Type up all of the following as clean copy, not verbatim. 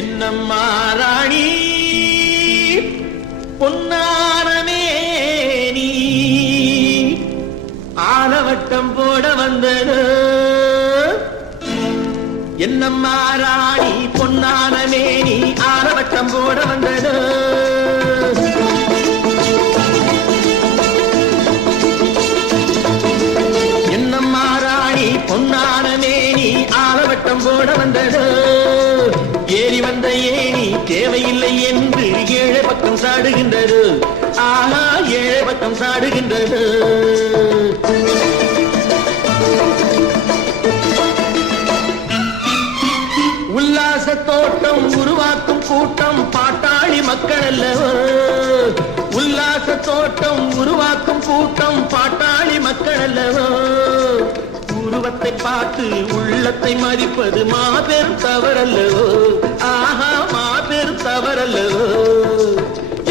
என்னம்மா ராணி பொன்னானமே நீ ஆலவட்டம் போட வந்தது என்னம்மா ராணி பொன்னானமே நீ ஆலவட்டம் போட வந்தது என்னம்மா ராணி பொன்னானமே நீ ஆலவட்டம் போட வந்தது ஏறி வந்த ஏணி தேவையில்லை என்று ஏழை பக்கம் சாடுகின்றது ஆஹா ஏழை பக்கம் சாடுகின்றது உல்லாச தோட்டம் உருவாக்கும் கூட்டம் பாட்டாளி மக்கள் அல்லவோ உல்லாச தோட்டம் உருவாக்கும் கூட்டம் பாட்டாளி மக்கள் அல்லவோ உருவத்தை பார்த்து உள்ளத்தை மதிப்பது மாபெரும் தவறல்லவோ ஆஹா மாபெரும் தவறல்லவோ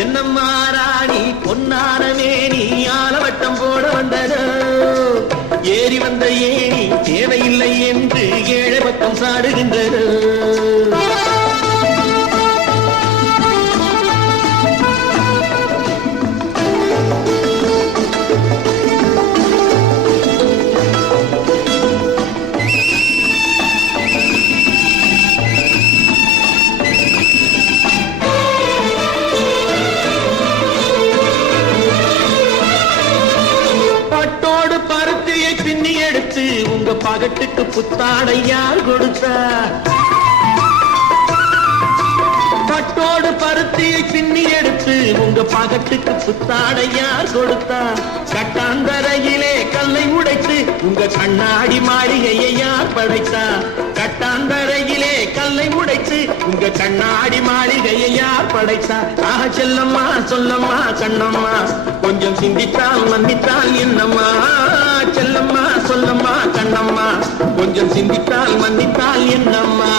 என்னம்மா ராணி பொன்னானமே நீ ஆலவட்டம் போட வந்ததோ ஏறி வந்த ஏணி தேவையில்லை என்று ஏழை பக்கம் சாடுகின்றது பின்னி எடுத்து உங்க பகட்டுக்கு புத்தாடை யார் கொடுத்தா பட்டோடு பருத்தியை பின்னி எடுத்து உங்க பகட்டுக்கு புத்தாடை யார் கொடுத்தா கட்டாந்தரையிலே கல்லை உடைத்து உங்க கண்ணாடி மாளிகையை யார் படைத்தா கட்டாந்தரையிலே கல்லை உடைத்து உங்க கண்ணாடி மாளிகையை யார் படைத்தா ஆக செல்லம்மா சொல்லம்மா கண்ணம்மா கொஞ்சம் சிந்தித்தால் மன்னித்தால் என்னம்மா செல்லம்மா சொல்லம்மா கண்ணம்மா கொஞ்சம் சிந்தித்தால் மன்னித்தால் என்னம்மா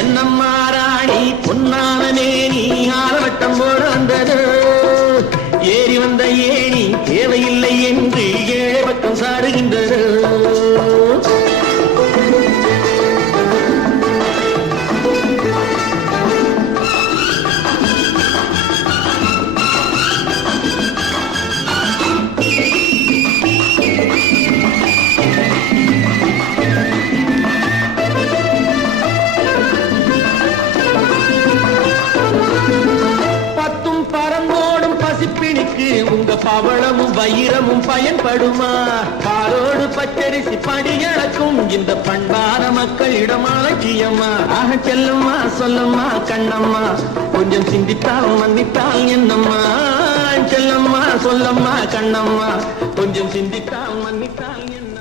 என்னம்மா ராணி பொன்னானமே நீ ஆலவட்டம் போட வந்தது ஏறி வந்த ஏணி தேவையில்லை என்று ஏழை பக்கம் சாடுகின்றது உங்க பவளமும் வைரமும் பயன்படுமா பாலோடு பச்சரிசி படியளக்கும் இந்த பண்பான மக்களிடம் அலட்சியமா ஆக செல்லம்மா சொல்லம்மா கண்ணம்மா கொஞ்சம் சிந்தித்தால் மன்னித்தால் என்னம்மா செல்லம்மா சொல்லம்மா கண்ணம்மா கொஞ்சம் சிந்தித்தால் மன்னித்தால் என்ன